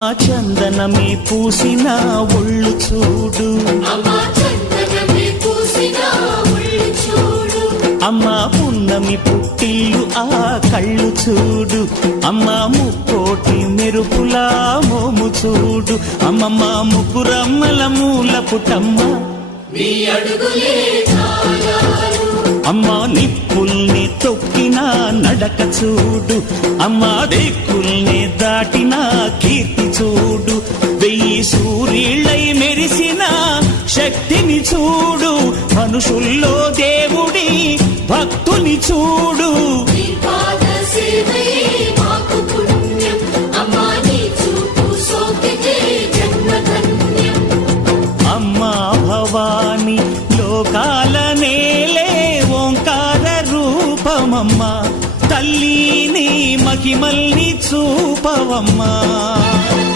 ఆ చందనమే పూసిన ఒళ్ళు చూడు, అమ్మా పున్నమి పుట్టిల్లు ఆ కళ్ళు చూడు, అమ్మా ముక్కోటి మెరుపులా మోము చూడు, అమ్మమ్మ ముగ్గురమ్మల మూల పుటమ్మ అమ్మా నిప్పుల్ని తొక్కిన నడక చూడు, అమ్మా దిక్కుల్ని దాటిన కీర్తి చూడు, వెయ్యి సూర్యుళ్ళై మెరిసిన శక్తిని చూడు, మనుషుల్లో దేవుడి భక్తుని చూడు. అమ్మా భవాని లోకాల నేలే ఓంకార రూపమమ్మా, తల్లిని మహిమల్ని చూపవమ్మా.